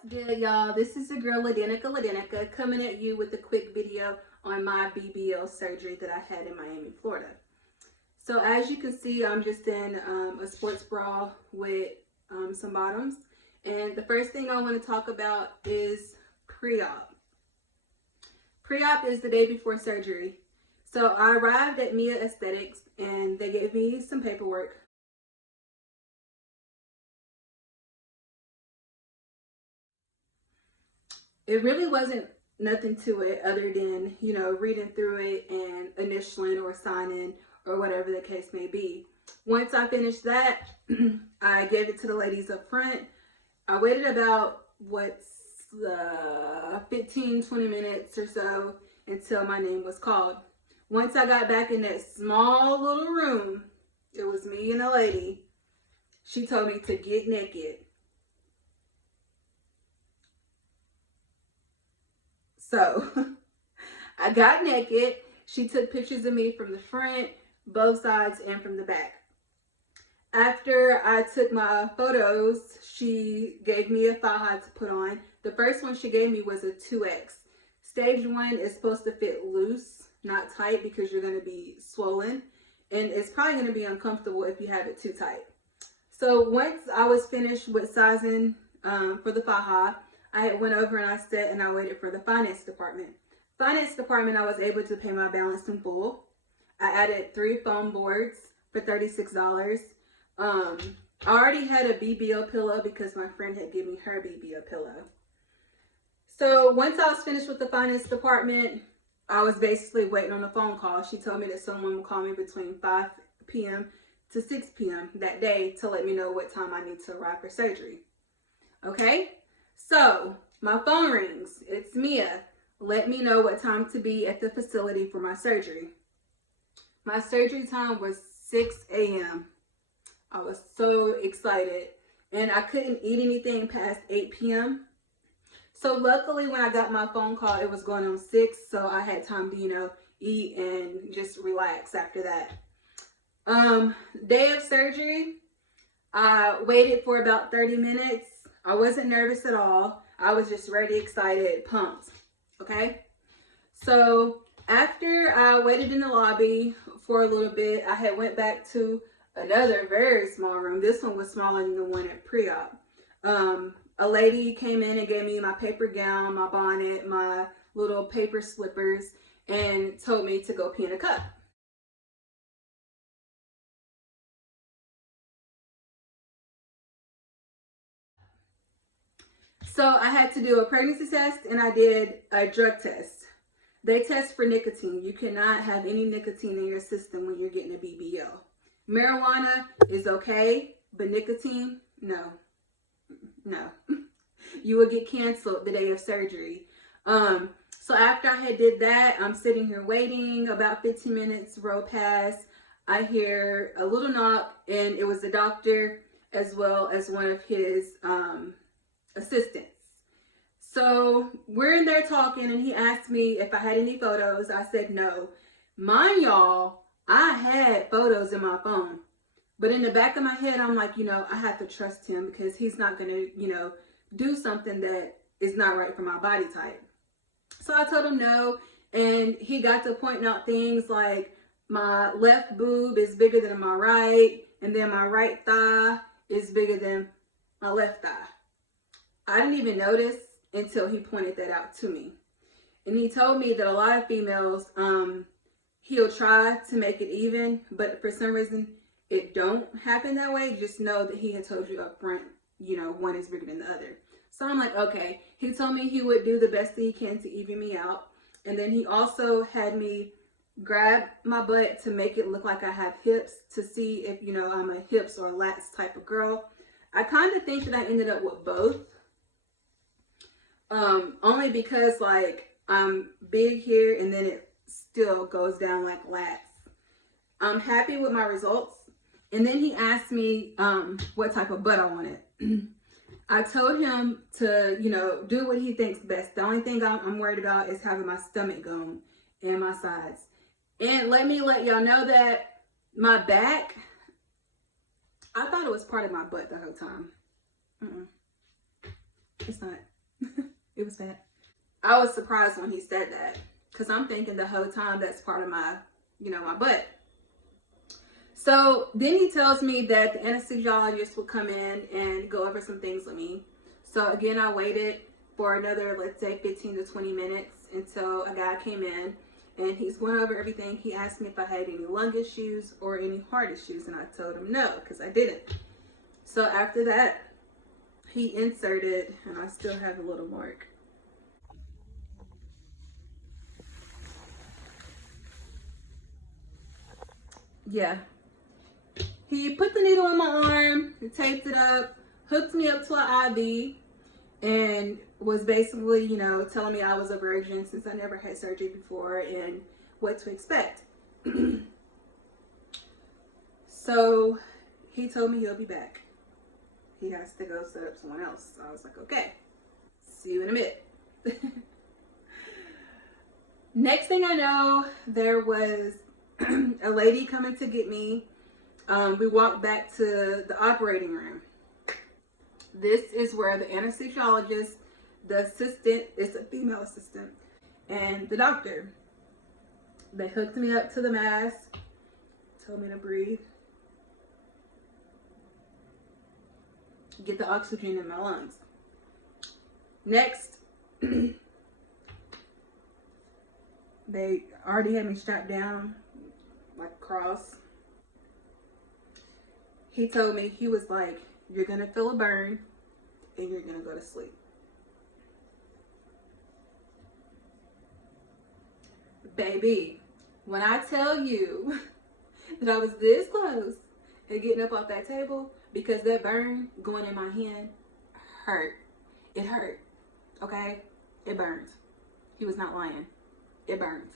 What's good, y'all? This is the girl Ladenica coming at you with a quick video on my BBL surgery that I had in Miami, Florida. So as you can see, I'm just in a sports bra with some bottoms. And the first thing I want to talk about is pre-op. Pre-op is the day before surgery. So I arrived at Mia Aesthetics and they gave me some paperwork. It really wasn't nothing to it other than, reading through it and initialing or signing or whatever the case may be. Once I finished that, I gave it to the ladies up front. I waited about 15-20 minutes or so until my name was called. Once I got back in that small little room, it was me and a lady. She told me to get naked. So I got naked. She took pictures of me from the front, both sides, and from the back. After I took my photos, she gave me a thigh to put on. The first one she gave me was a 2X. Stage 1 is supposed to fit loose, not tight, because you're going to be swollen. And it's probably going to be uncomfortable if you have it too tight. So once I was finished with sizing for the thigh, I went over and I sat and I waited for the finance department. Finance department, I was able to pay my balance in full. I added 3 foam boards for $36. I already had a BBL pillow because my friend had given me her BBL pillow. So once I was finished with the finance department, I was basically waiting on a phone call. She told me that someone would call me between 5 p.m. to 6 p.m. that day to let me know what time I need to arrive for surgery. Okay? So my phone rings. It's Mia. Let me know what time to be at the facility for my surgery. My surgery time was 6 a.m. I was so excited. And I couldn't eat anything past 8 p.m. So luckily when I got my phone call, it was going on 6. So I had time to, eat and just relax after that. Day of surgery, I waited for about 30 minutes. I wasn't nervous at all. I was just ready, excited, pumped. Okay? So after I waited in the lobby for a little bit, I had went back to another very small room. This one was smaller than the one at pre-op. A lady came in and gave me my paper gown, my bonnet, my little paper slippers, and told me to go pee in a cup. So I had to do a pregnancy test and I did a drug test. They test for nicotine. You cannot have any nicotine in your system when you're getting a BBL. Marijuana is okay, but nicotine, no. You will get canceled the day of surgery. So after I did that, I'm sitting here waiting. About 15 minutes roll past. I hear a little knock, and it was the doctor as well as one of his assistants. So we're in there talking, and he asked me if I had any photos. I said no. Mind y'all, I had photos in my phone. But in the back of my head, I'm like, I have to trust him because he's not going to, do something that is not right for my body type. So I told him no, and he got to pointing out things like my left boob is bigger than my right, and then my right thigh is bigger than my left thigh. I didn't even notice until he pointed that out to me. And he told me that a lot of females, he'll try to make it even, but for some reason, it don't happen that way. Just know that he had told you up front, one is bigger than the other. So I'm like, okay. He told me he would do the best that he can to even me out. And then he also had me grab my butt to make it look like I have hips to see if, I'm a hips or a lats type of girl. I kind of think that I ended up with both. Only because I'm big here and then it still goes down like lats. I'm happy with my results. And then he asked me what type of butt I wanted. I told him to, do what he thinks best. The only thing I'm worried about is having my stomach gone and my sides. And let y'all know that my back, I thought it was part of my butt the whole time. It's not. It was bad. I was surprised when he said that, because I'm thinking the whole time that's part of my, my butt. So then he tells me that the anesthesiologist will come in and go over some things with me. So again, I waited for another, let's say 15 to 20 minutes until a guy came in, and he's going over everything. He asked me if I had any lung issues or any heart issues, and I told him no, because I didn't. So after that, he inserted, and I still have a little mark. Yeah. He put the needle in my arm, he taped it up, hooked me up to an IV, and was basically, telling me I was a virgin since I never had surgery before and what to expect. So he told me he'll be back. He has to go set up someone else. So I was like, okay, see you in a minute. Next thing I know, there was a lady coming to get me. We walked back to the operating room. This is where the anesthesiologist, the assistant, it's a female assistant, and the doctor, they hooked me up to the mask, told me to breathe, get the oxygen in my lungs. Next, they already had me strapped down, like cross. He told me, he was like, you're going to feel a burn and you're going to go to sleep. Baby, when I tell you that I was this close to getting up off that table, because that burn going in my hand hurt. It hurt. Okay? It burned. He was not lying. It burned.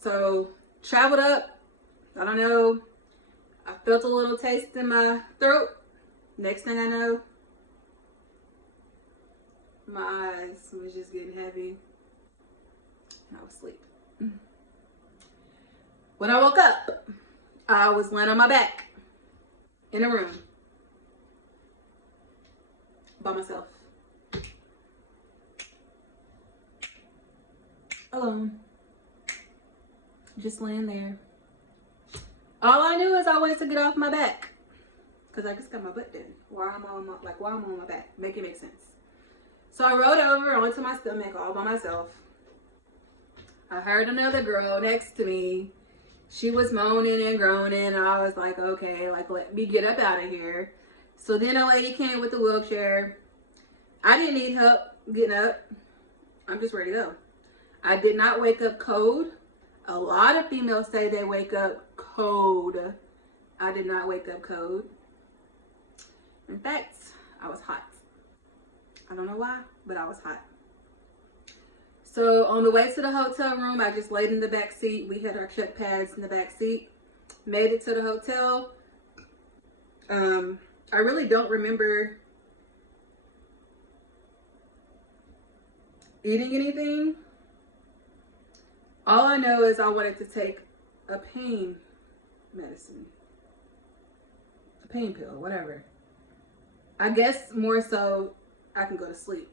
So, traveled up. I don't know. I felt a little taste in my throat. Next thing I know, my eyes was just getting heavy. And I was asleep. When I woke up, I was laying on my back in a room by myself. Alone. Just laying there. All I knew is I wanted to get off my back, because I just got my butt done. Why am I on my back? Make it make sense. So I rolled over onto my stomach all by myself. I heard another girl next to me. She was moaning and groaning, and I was like, okay, like, let me get up out of here. So then a lady came with the wheelchair. I didn't need help getting up. I'm just ready to go. I did not wake up cold. A lot of females say they wake up cold. I did not wake up cold. In fact, I was hot. I don't know why, but I was hot. So on the way to the hotel room, I just laid in the back seat. We had our check pads in the back seat. Made it to the hotel. I really don't remember eating anything. All I know is I wanted to take a pain medicine. A pain pill, whatever. I guess more so I can go to sleep.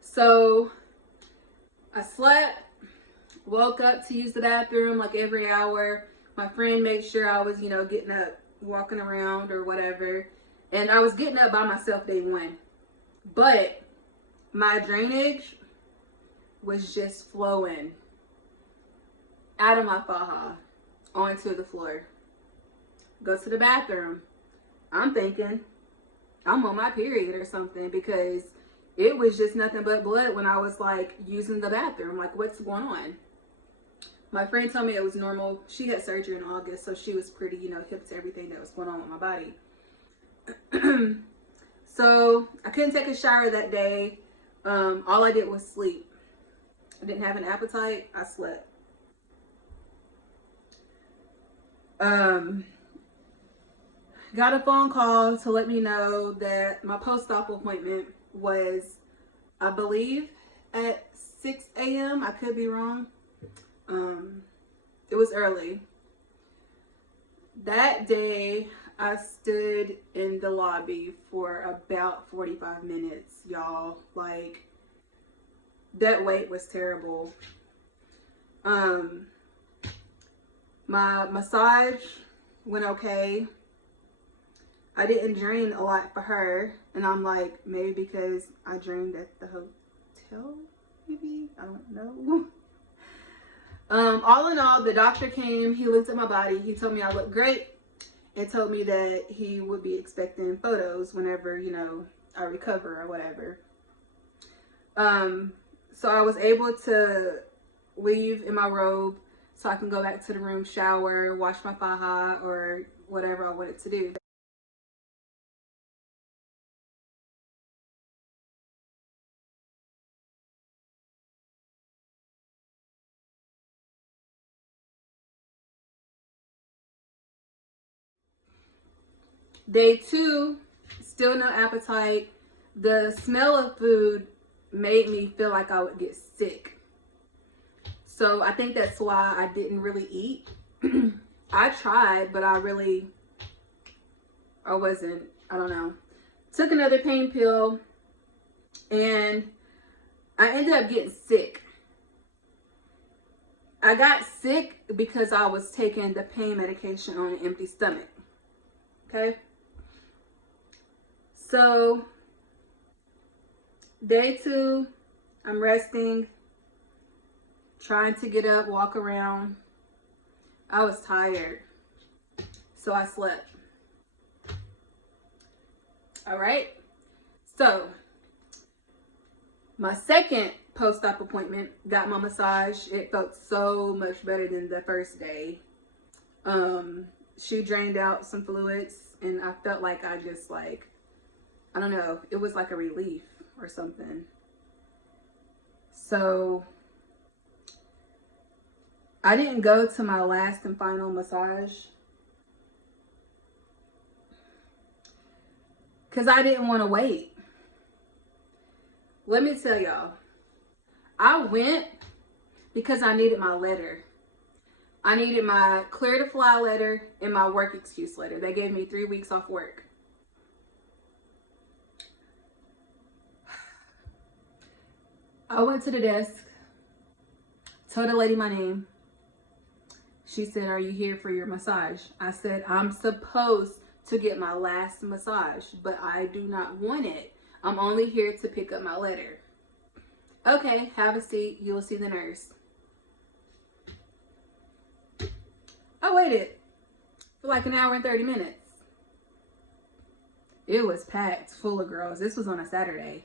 So I slept, woke up to use the bathroom like every hour. My friend made sure I was, getting up, walking around or whatever. And I was getting up by myself day one. But my drainage was just flowing out of my faja onto the floor. Go to the bathroom. I'm thinking I'm on my period or something, because it was just nothing but blood when I was like using the bathroom. Like, what's going on? My friend told me it was normal. She had surgery in August, so she was pretty, hip to everything that was going on with my body. So I couldn't take a shower that day. All I did was sleep. I didn't have an appetite. I slept. Got a phone call to let me know that my post-op appointment was, I believe, at 6 a.m. I could be wrong. It was early. That day, I stood in the lobby for about 45 minutes, y'all. Like, that wait was terrible. My massage went okay. I didn't drain a lot for her, and I'm like, maybe because I drained at the hotel, maybe? I don't know. All in all, the doctor came, he looked at my body, he told me I looked great, and told me that he would be expecting photos whenever, you know, I recover or whatever. So I was able to leave in my robe so I can go back to the room, shower, wash my faja, or whatever I wanted to do. Day 2, still no appetite. The smell of food made me feel like I would get sick. So I think that's why I didn't really eat. I tried, but I wasn't, I don't know. Took another pain pill, and I ended up getting sick. I got sick because I was taking the pain medication on an empty stomach. Okay? So, day 2, I'm resting, trying to get up, walk around. I was tired, so I slept. All right? So, my second post-op appointment, got my massage. It felt so much better than the first day. She drained out some fluids, and I felt like I just, like, I don't know, it was like a relief or something. So I didn't go to my last and final massage because I didn't want to wait. Let me tell y'all, I went because I needed my letter. I needed my clear to fly letter and my work excuse letter. They gave me 3 weeks off work. I went to the desk, told the lady my name. She said, "Are you here for your massage?" I said, "I'm supposed to get my last massage, but I do not want it. I'm only here to pick up my letter." "Okay, have a seat. You'll see the nurse." I waited for like an hour and 30 minutes. It was packed full of girls. This was on a Saturday.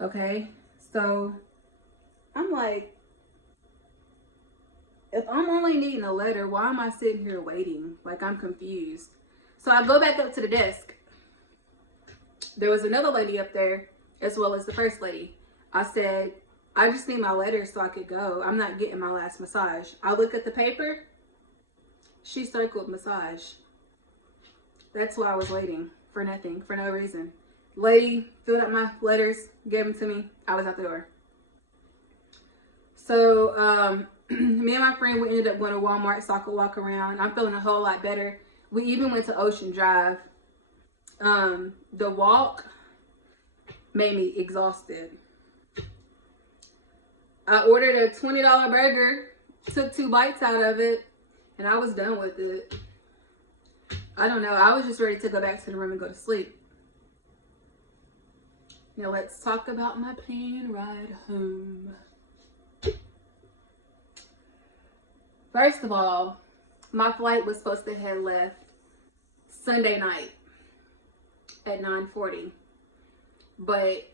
Okay, so I'm like, if I'm only needing a letter, why am I sitting here waiting? Like, I'm confused. So I go back up to the desk. There was another lady up there, as well as the first lady. I said, "I just need my letter so I could go. I'm not getting my last massage." I look at the paper. She circled massage. That's why I was waiting for nothing, for no reason. Lady filled up my letters, gave them to me. I was out the door. So me and my friend, we ended up going to Walmart so I could walk around. I'm feeling a whole lot better. We even went to Ocean Drive. The walk made me exhausted. I ordered a $20 burger, took 2 bites out of it, and I was done with it. I don't know. I was just ready to go back to the room and go to sleep. Now let's talk about my plane ride home. First of all, my flight was supposed to have left Sunday night at 9:40. But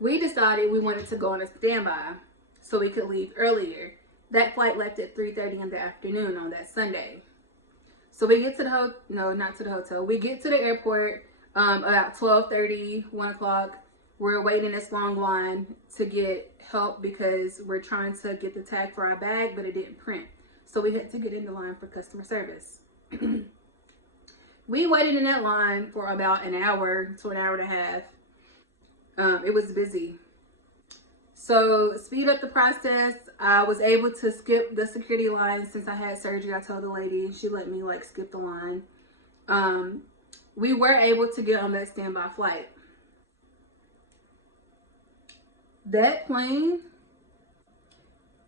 we decided we wanted to go on a standby so we could leave earlier. That flight left at 3:30 in the afternoon on that Sunday. So we get to the not to the hotel. We get to the airport about 12:30, 1 o'clock. We're waiting this long line to get help because we're trying to get the tag for our bag, but it didn't print. So we had to get in the line for customer service. We waited in that line for about an hour to an hour and a half. It was busy. So speed up the process. I was able to skip the security line since I had surgery. I told the lady, she let me like skip the line. We were able to get on that standby flight. That plane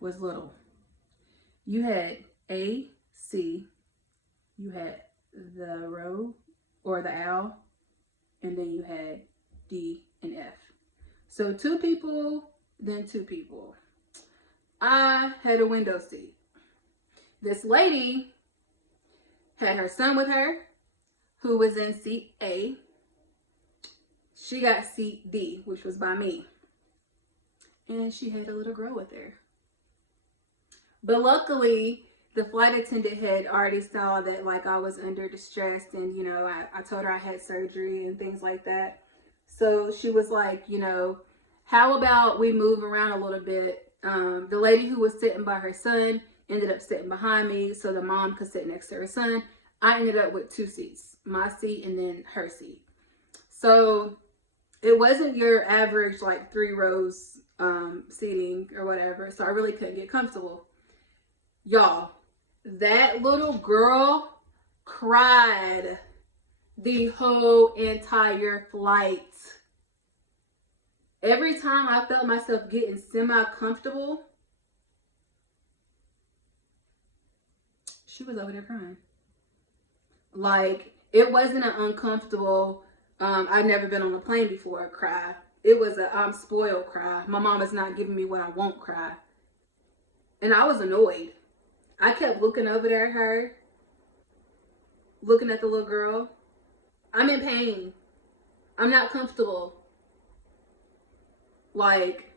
was little. You had A, C, you had the row or the L, and then you had D and F. So 2 people, then 2 people. I had a window seat. This lady had her son with her, who was in seat A. She got seat D, which was by me. And she had a little girl with her. But luckily, the flight attendant had already saw that like I was under distress, and you know, I told her I had surgery and things like that. So she was like, you know, how about we move around a little bit? The lady who was sitting by her son ended up sitting behind me so the mom could sit next to her son. I ended up with 2 seats, my seat and then her seat. So it wasn't your average like 3 rows seating or whatever. So I really couldn't get comfortable. Y'all, that little girl cried the whole entire flight. Every time I felt myself getting semi-comfortable, she was over there crying. Like, it wasn't an uncomfortable, I've never been on a plane before cry. It was a I'm spoiled cry. My mom is not giving me what I want cry. And I was annoyed. I kept looking over there at her, looking at the little girl. I'm in pain. I'm not comfortable. Like,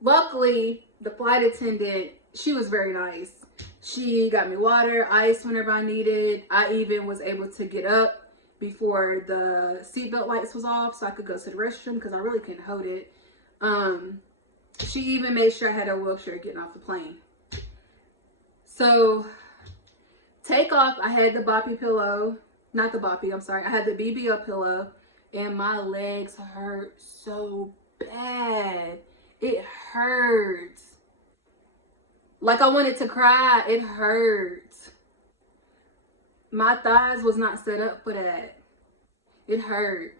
luckily, the flight attendant, she was very nice. She got me water, ice whenever I needed. I even was able to get up before the seatbelt lights was off so I could go to the restroom because I really couldn't hold it. She even made sure I had a wheelchair getting off the plane. So, takeoff, I had the boppy pillow. Not the boppy, I'm sorry. I had the BBL pillow and my legs hurt so bad. It hurts. Like I wanted to cry. It hurts. My thighs was not set up for that. It hurt.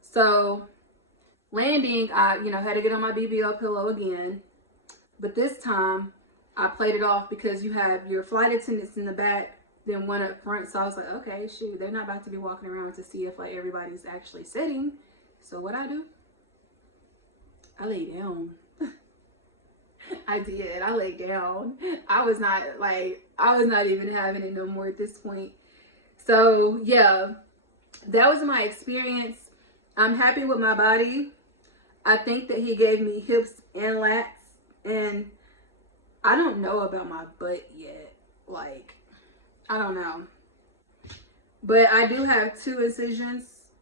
So landing, I had to get on my BBL pillow again. But this time I played it off because you have your flight attendants in the back, then one up front. So I was like, okay, shoot, they're not about to be walking around to see if like everybody's actually sitting. So what I do? I lay down. I did. I laid down. I was not even having it no more at this point. So yeah, that was my experience. I'm happy with my body. I think that he gave me hips and lats, and I don't know about my butt yet. Like, I don't know. But I do have 2 incisions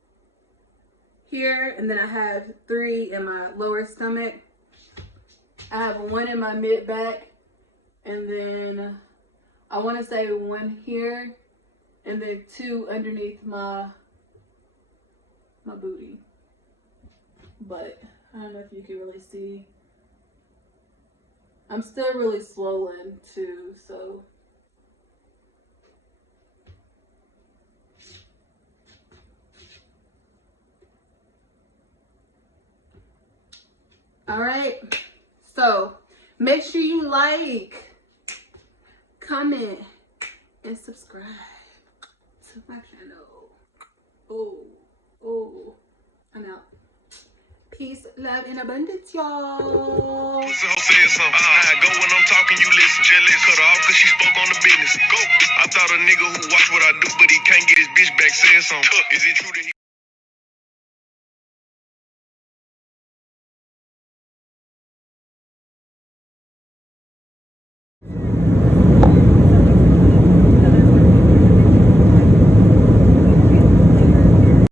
here, and then I have 3 in my lower stomach. I have 1 in my mid back, and then I want to say 1 here, and then 2 underneath my booty. But I don't know if you can really see. I'm still really swollen too, so. All right. So make sure you like, comment, and subscribe to my channel. Oh, I'm out. Peace, love, and abundance, y'all. Said something. I go when I'm talking, you listen. Jealous, cut her off cause she spoke on the business. Go. I thought a nigga who watch what I do, but he can't get his bitch back saying something. Is it true that he